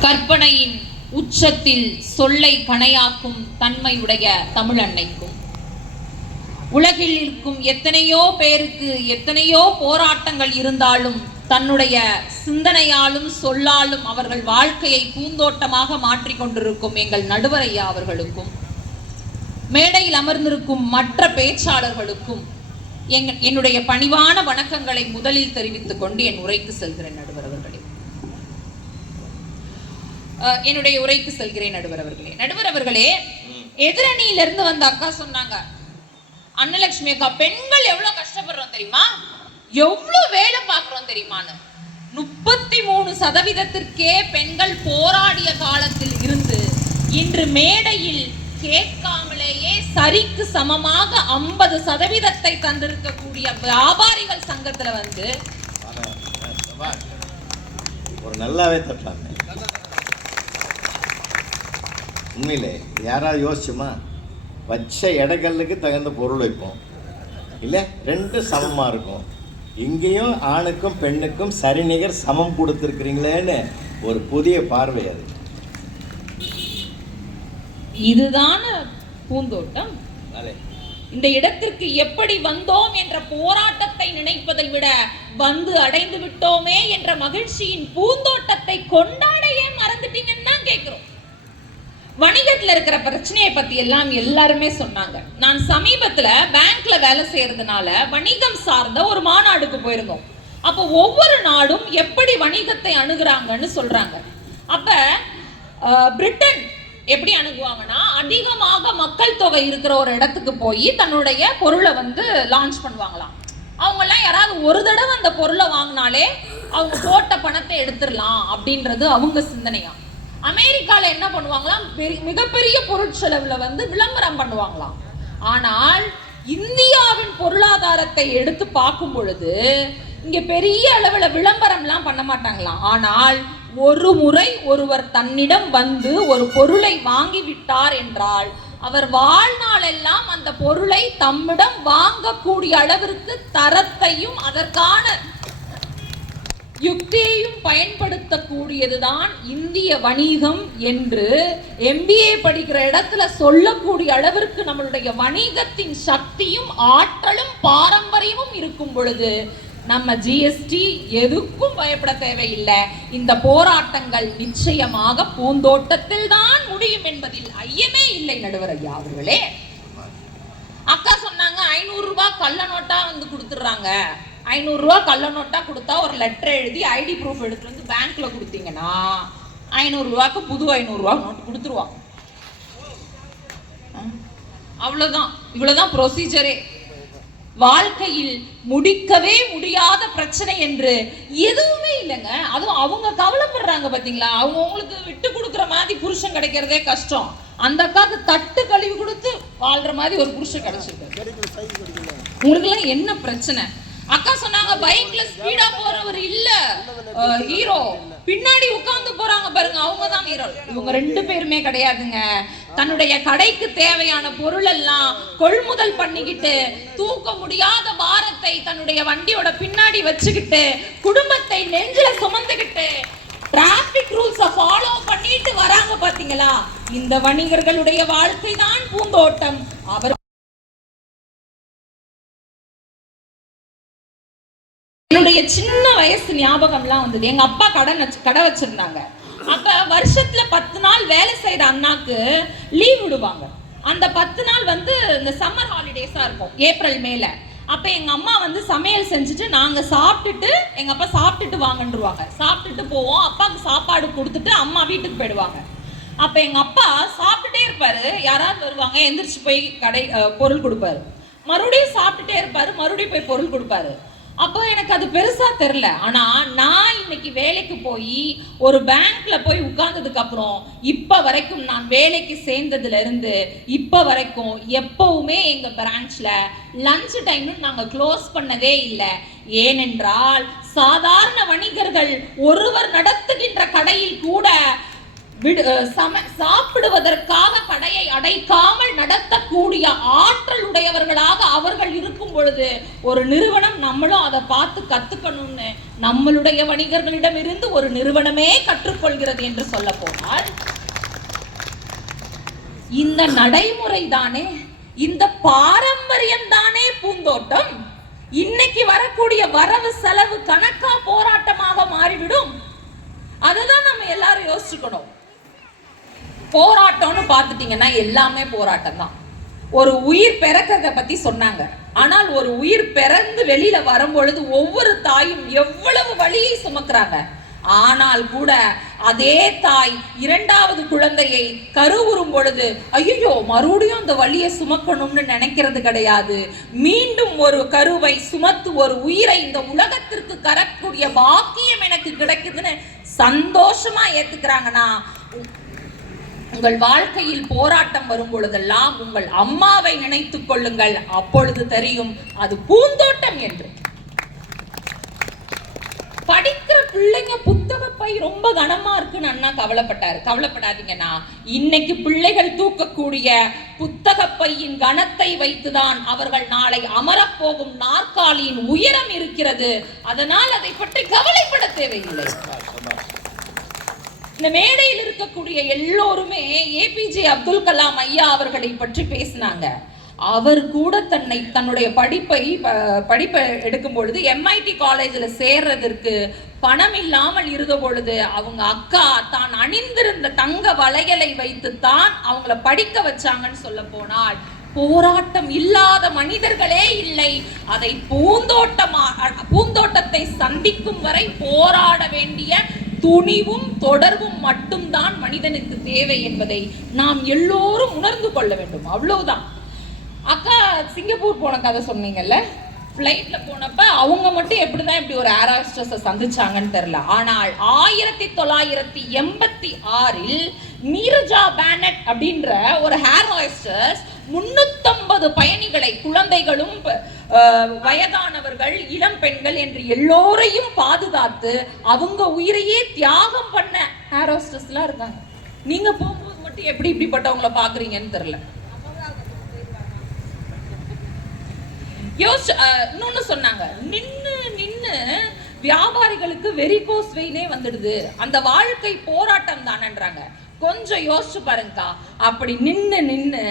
கற்பனையின் உச்சத்தில் சொல்லை கணையாக்கும் தன்மையுடைய தமிழ் அன்னைக்கும். உலகில் இருக்கும் எத்தனையோ பேருக்கு எத்தனையோ போராட்டங்கள் இருந்தாலும் தன்னுடைய சிந்தனையாலும் சொல்லாலும் அவர்கள் வாழ்க்கையை பூந்தோட்டமாக மாற்றிக்கொண்டிருக்கும் எங்கள் நடுவரையா அவர்களுக்கும் மேடையில் அமர்ந்திருக்கும் மற்ற பேச்சாளர்களுக்கும் எங்க என்னுடைய பணிவான வணக்கங்களை முதலில் தெரிவித்துக் கொண்டு என் உரைக்கு செல்கிறேன் நடுவர் என்னுடைய உரைக்கு செல்கிறேன் நடுவர் அவர்களே. நடுவர் அவர்களே எதிரணியில இருந்து வந்த அக்கா சொன்னாங்க அன்னலட்சுமி அக்கா பெண்கள் எவ்வளவு கஷ்டப்படுறோம் தெரியுமா? எவ்வளவு வேலை பார்க்கிறோம் தெரியுமான்னு? முப்பத்தி மூணு சதவீதத்திற்கே பெண்கள் போராடிய காலத்தில் இருந்து இன்று மேடையில் கேட்காமலேயே சரிக்கு சமமாக ஐம்பது சதவீதத்தை தந்திருக்கக்கூடிய வியாபாரிகள் சங்கத்துல வந்து ஒரு நல்லாவே தட்டாங்க. உண்மையிலே யாராவது யோசிச்சுமா? வச்ச இடங்களுக்கு தகுந்த பொருள் வைப்போம். இல்லை ரெண்டும் சமமாக இருக்கும். இங்கேயும் ஆணுக்கும் பெண்ணுக்கும் சரிநிகர் சமம் கொடுத்துருக்குறீங்களேன்னு ஒரு புதிய பார்வை அது. இதுதான பூந்தோட்டம். இந்த இடத்திற்கு எப்படி வந்தோம் என்ற போராட்டத்தை நினைப்பதை விட வந்து அடைந்து விட்டோமே என்ற மகிழ்ச்சியின் பூந்தோட்டத்தை கொண்டாட ஏன் மறந்துட்டீங்கன்னு தான் கேட்கிறோம் வணிகத்துல இருக்கிற பிரச்சனையை பத்தி எல்லாம் எல்லாருமே சொன்னாங்க. நான் சமீபத்துல பேங்க்ல வேலை செய்யறதுனால வணிகம் சார்ந்த ஒரு மாநாடுக்கு போயிருந்தோம். அப்போ ஒவ்வொரு நாடும் எப்படி வணிகத்தை அணுகிறாங்கன்னு சொல்றாங்க. அப்ப பிரிட்டன் எப்படி அணுகுவாங்கன்னா அதிகமாக மக்கள் தொகை இருக்கிற ஒரு இடத்துக்கு போய் தன்னுடைய பொருளை வந்து லான்ச் பண்ணுவாங்களாம். அவங்கெல்லாம் யாராவது ஒரு தடவை அந்த பொருளை வாங்கினாலே அவங்க போட்ட பணத்தை எடுத்துடலாம் அப்படின்றது அவங்க சிந்தனையா அமெரிக்காவில் என்ன பண்ணுவாங்களாம்? பெரிய- மிகப்பெரிய பொருட்செலவில் வந்து விளம்பரம் பண்ணுவாங்களாம். ஆனால் இந்தியாவின் பொருளாதாரத்தை எடுத்து பார்க்கும் பொழுது இங்கே பெரிய அளவில் விளம்பரம்லாம் பண்ண மாட்டாங்களாம். ஆனால் ஒரு முறை ஒருவர் தன்னிடம் வந்து ஒரு பொருளை வாங்கிவிட்டார் என்றால் அவர் வாழ்நாளெல்லாம் அந்த பொருளை தம்மிடம் வாங்கக்கூடிய அளவிற்கு தரத்தையும் அதற்கான யுக்தியையும் பயன்படுத்தக்கூடியதுதான் இந்திய வணிகம் என்று எம்பிஏ படிக்கிற இடத்துல சொல்லக்கூடிய அளவிற்கு நம்மளுடைய வணிகத்தின் சக்தியும் ஆற்றலும் பாரம்பரியமும் இருக்கும் பொழுது நம்ம ஜிஎஸ்டி எதுக்கும் பயப்பட தேவையில்லை. இந்த போராட்டங்கள் நிச்சயமாக பூந்தோட்டத்தில் தான் முடியும் என்பதில் ஐயமே இல்லை நடுவர் ஐயா அவர்களே. அக்கா சொன்னாங்க ஐநூறு ரூபாய் கள்ள நோட்டா வந்து கொடுத்துட்றாங்க. ஐநூறு ரூபாய் கள்ள நோட்டா கொடுத்தா ஒரு லெட்டர் எழுதி ஐடி ப்ரூஃப் எடுத்துட்டு வந்து பேங்க்ல கொடுத்தீங்கன்னா ஐநூறு ரூபாய்க்கு புது ஐநூறு ரூபாய் நோட்டு கொடுத்துருவாங்க. ஆ, அவ்வளவுதான். இவ்வளவுதான் ப்ரொசீஜரே வாழ்க்கையில் முடிக்கவே முடியாத பிரச்சனை என்று எதுவுமே இல்லைங்க. அதுவும் அவங்க கவலைப்படுறாங்க பாத்தீங்களா? அவங்க உங்களுக்கு விட்டு கொடுக்குற மாதிரி புருஷன் கிடைக்கிறதே கஷ்டம். அந்த அக்காவுக்கு தட்டு கழுவி கொடுத்து வாழ்ற மாதிரி ஒரு புருஷன் கிடைச்சிருக்கு உங்களுக்கு எல்லாம் என்ன பிரச்சனை? அக்கா சொன்னாங்க பைக்ல ஸ்பீடா போறவர் இல்ல. ஹீரோ பின்னாடி உட்கார்ந்து போறாங்க பாருங்க அவங்க தான் ஹீரோ இவங்க ரெண்டு பேருமே கிடையாதுங்க. தன்னுடைய கடைக்கு தேவையான பொருள் எல்லாம் கொள்முதல் பண்ணிக்கிட்டு தூக்க முடியாத பாரத்தை தன்னுடைய வண்டியோட பின்னாடி வச்சுக்கிட்டு குடும்பத்தை நெஞ்சில சுமந்துக்கிட்டு டிராபிக் ரூல்ஸ ஃபாலோ பண்ணிட்டு வராங்க பாத்தீங்களா? இந்த வணிகர்களுடைய வாழ்க்கை தான் பூந்தோட்டம். அவர் என்னுடைய சின்ன வயசு ஞாபகம்லாம் வந்தது. எங்க அப்பா கடை வச்சு கடை வச்சிருந்தாங்க. அப்ப வருஷத்துல பத்து நாள் வேலை செய்யற அண்ணாக்கு லீவ் விடுவாங்க. அந்த பத்து நாள் வந்து இந்த சம்மர் ஹாலிடேஸா இருக்கும் ஏப்ரல் மேல. அப்ப எங்க அம்மா வந்து சமையல் செஞ்சுட்டு நாங்க சாப்பிட்டுட்டு எங்க அப்பா சாப்பிட்டுட்டு வாங்கன்றுவாங்க. சாப்பிட்டுட்டு போவோம். அப்பாவுக்கு சாப்பாடு கொடுத்துட்டு அம்மா வீட்டுக்கு போயிடுவாங்க. அப்ப எங்க அப்பா சாப்பிட்டுட்டே இருப்பாரு. யாராவது வருவாங்க எந்திரிச்சு போய் கடை பொருள் கொடுப்பாரு. மறுபடியும் சாப்பிட்டுட்டே இருப்பாரு. மறுபடியும் போய் பொருள் கொடுப்பாரு. அப்போ எனக்கு அது பெருசாக தெரில ஆனால் நான் இன்னைக்கு வேலைக்கு போய் ஒரு பேங்க்ல போய் உட்கார்ந்ததுக்கப்புறம் இப்போ வரைக்கும் நான் வேலைக்கு சேர்ந்ததுலேருந்து இப்போ வரைக்கும் எப்பவுமே எங்கள் பிரான்ச்சில் லஞ்ச் டைம்னு நாங்கள் க்ளோஸ் பண்ணதே இல்லை. ஏனென்றால் சாதாரண வணிகர்கள் ஒருவர் நடத்துகின்ற கடையில் கூட விடு சம சாப்பிடுவதற்காக கடையை அடைக்காமல் நடத்தக்கூடிய ஆற்றல் உடையவர்களாக அவர்கள் இருக்கும் பொழுது ஒரு நிறுவனம் நம்மளும் அதை பார்த்து கத்துக்கணும்னு நம்மளுடைய வணிகர்களிடமிருந்து ஒரு நிறுவனமே கற்றுக்கொள்கிறது என்று சொல்ல போனால் இந்த நடைமுறை தானே இந்த பாரம்பரியம் தானே பூந்தோட்டம். இன்னைக்கு வரக்கூடிய வரவு செலவு கணக்கா போராட்டமாக மாறிவிடும். அதுதான் நம்ம எல்லாரும் யோசிச்சுக்கணும். போராட்டம்னு பார்த்துட்டிங்கன்னா எல்லாமே போராட்டம் தான் ஒரு உயிர் பிறக்கிறத பற்றி சொன்னாங்க. ஆனால் ஒரு உயிர் பிறந்து வெளியில வரும்பொழுது ஒவ்வொரு தாயும் எவ்வளவு வழியை சுமக்கிறாங்க. ஆனால் கூட அதே தாய் இரண்டாவது குழந்தையை கருவுறும் பொழுது ஐயோ மறுபடியும் அந்த வழியை சுமக்கணும்னு நினைக்கிறது கிடையாது. மீண்டும் ஒரு கருவை சுமத்து ஒரு உயிரை இந்த உலகத்திற்கு கரக்கூடிய பாக்கியம் எனக்கு கிடைக்குதுன்னு சந்தோஷமா ஏத்துக்கிறாங்கன்னா உங்கள் வாழ்க்கையில் போராட்டம் வரும் பொழுதெல்லாம் உங்கள் அம்மாவை நினைத்துக் கொள்ளுங்கள். அப்பொழுது தெரியும் அது பூந்தோட்டம் என்று. படிக்கிற பிள்ளைங்க புத்தக பை ரொம்ப கனமா இருக்குன்னு அண்ணா கவலைப்பட்டாரு. கவலைப்படாதீங்கண்ணா. இன்னைக்கு பிள்ளைகள் தூக்கக்கூடிய புத்தக பையின் கனத்தை வைத்துதான் அவர்கள் நாளை அமரப்போகும் நாற்காலியின் உயரம் இருக்கிறது. அதனால் அதை பற்றி கவலைப்பட தேவையில்லை. இந்த மேடையில் இருக்கக்கூடிய எல்லோருமே ஏபிஜே அப்துல் கலாம் ஐயா அவர்களை பற்றி பேசினாங்க. அவர் கூட தன்னை தன்னுடைய படிப்பை ப- படிப்பை எடுக்கும் பொழுது எம்ஐடி காலேஜில் சேர்றதற்கு பணம் இல்லாமல் இருந்த பொழுது அவங்க அக்கா தான் அணிந்திருந்த தங்க வளையலை வைத்து தான் அவங்கள படிக்க வச்சாங்கன்னு சொல்ல போனால் போராட்டம் இல்லாத மனிதர்களே இல்லை. அதை பூந்தோட்டமாக பூந்தோட்டத்தை சந்திக்கும் வரை போராட வேண்டிய துணிவும் தொடர்பும் மட்டும்தான் மனிதனுக்கு தேவை என்பதை நாம் எல்லோரும் உணர்ந்து கொள்ள வேண்டும். அவ்வளவுதான். அக்கா சிங்கப்பூர் போன கதை சொன்னீங்கல்ல? ஃப்ளைட்ல போனப்ப அவங்க மட்டும் எப்படிதான் இப்படி ஒரு ஏர் ஹோஸ்டஸை சந்திச்சாங்கன்னு தெரியல. ஆனால் ஆயிரத்தி தொள்ளாயிரத்தி எண்பத்தி ஆறில் நீரஜா பேனட் அப்படின்ற ஒரு ஹேர் ஹோஸ்டஸ் முன்னூத்தம்பது பயணிகளை குழந்தைகளும் வயதானவர்கள் இளம் பெண்கள் என்று எல்லோரையும் பாதுகாத்து அவங்க உயிரையே தியாகம் பண்ண ஹேர் ஹோஸ்டஸ்லாம் இருக்காங்க. நீங்க போகும்போது மட்டும் எப்படி இப்படிப்பட்டவங்கள பாக்குறீங்கன்னு தெரியல. யோசிச்சு இன்னொன்னு சொன்னாங்க. நின்னு நின்னு வியாபாரிகளுக்கு வெரிகோஸ் வெயினே வந்துடுது. அந்த வாழ்க்கை போராட்டம் தானன்றாங்க. கொஞ்சம் யோசிச்சு பாருங்கக்கா. அப்படி நின்று நின்று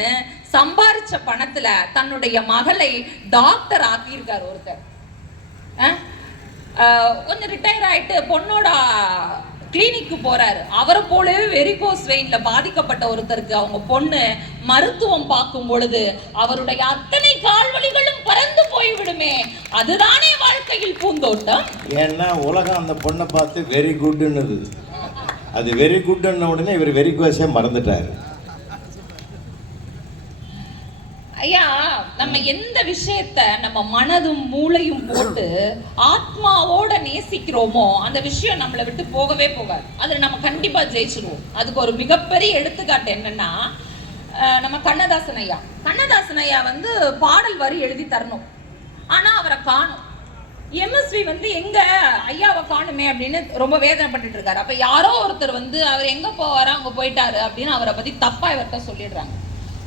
சம்பாரிச்ச பணத்துல தன்னுடைய மகளை டாக்டர் ஆக்கியிருக்காரு ஒருத்தர். கொஞ்சம் ரிட்டையர் ஆயிட்டு பொண்ணோட கிளினிக்கு போறாரு. அவரை போலவே வெரிகோஸ் வெயின்ல பாதிக்கப்பட்ட ஒருத்தருக்கு அவங்க பொண்ணு மருத்துவம் பார்க்கும் பொழுது அவருடைய அத்தனை கால்வழிகளும் பறந்து போய்விடுமே. அதுதானே வாழ்க்கையில் பூந்தோட்டம்? ஏன்னா உலகம் அந்த பொண்ணை பார்த்து வெரி குட்னுது அது வெரி குட்ன்ன உடனே இவர் வெரிகோஸே மறந்துட்டாரு. ஐயா நம்ம எந்த விஷயத்த நம்ம மனதும் மூளையும் போட்டு ஆத்மாவோட நேசிக்கிறோமோ அந்த விஷயம் நம்மளை விட்டு போகவே போகாது. அதுல நம்ம கண்டிப்பா ஜெயிச்சிருவோம். அதுக்கு ஒரு மிகப்பெரிய எடுத்துக்காட்டு என்னன்னா நம்ம கண்ணதாசன் ஐயா. கண்ணதாசன் ஐயா வந்து பாடல் வரி எழுதி தரணும். ஆனா அவரை காணும். எம்எஸ்வி வந்து எங்க ஐயாவை காணுமே அப்படின்னு ரொம்ப வேதனைப்பட்டுட்டு இருக்காரு. அப்ப யாரோ ஒருத்தர் வந்து அவர் எங்க போவாரோ அங்க போயிட்டாரு அப்படின்னு அவரை பத்தி தப்பா இவர்கிட்ட சொல்லிடுறாங்க.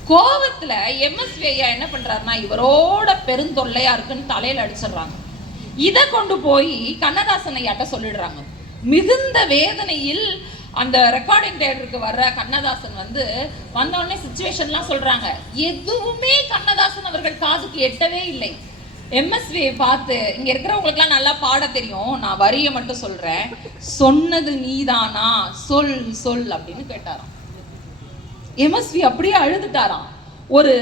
கோவத்தில் எம்எஸ்வி ஐயா என்ன பண்றாருன்னா இவரோட பெருந்தொல்லையா இருக்குன்னு தலையில அடிச்சிடுறாங்க. இதை கொண்டு போய் கண்ணதாசன் ஐயாட்ட சொல்லிடுறாங்க. மிகுந்த வேதனையில் அந்த ரெக்கார்டிங் தேட்டருக்கு வர்ற கண்ணதாசன் வந்து வந்தோடனே சுச்சுவேஷன்லாம் சொல்றாங்க. எதுவுமே கண்ணதாசன் அவர்கள் காதுக்கு எட்டவே இல்லை. எம்எஸ்வி பார்த்து இங்க இருக்கிறவங்களுக்குலாம் நல்லா பாட தெரியும். நான் வரிய மட்டும் சொல்றேன். சொன்னது நீதானா? சொல் சொல் அப்படின்னு கேட்டாராம். எம்எஸ்வி அப்படியே அழுதுட்டாராம். ஒரு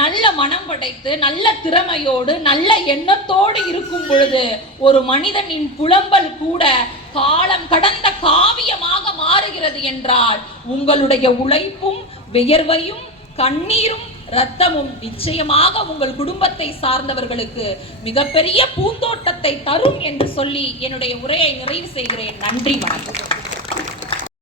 நல்ல மனம் படைத்து நல்ல திறமையோடு நல்ல எண்ணத்தோடு இருக்கும் பொழுது ஒரு மனிதனின் புலம்பல் கூட காலம் கடந்த காவியமாக மாறுகிறது என்றால் உங்களுடைய உழைப்பும் வியர்வையும் கண்ணீரும் ரத்தமும் நிச்சயமாக உங்கள் குடும்பத்தை சார்ந்தவர்களுக்கு மிகப்பெரிய பூந்தோட்டத்தை தரும் என்று சொல்லி என்னுடைய உரையை நிறைவு செய்கிறேன். நன்றி வணக்கம்.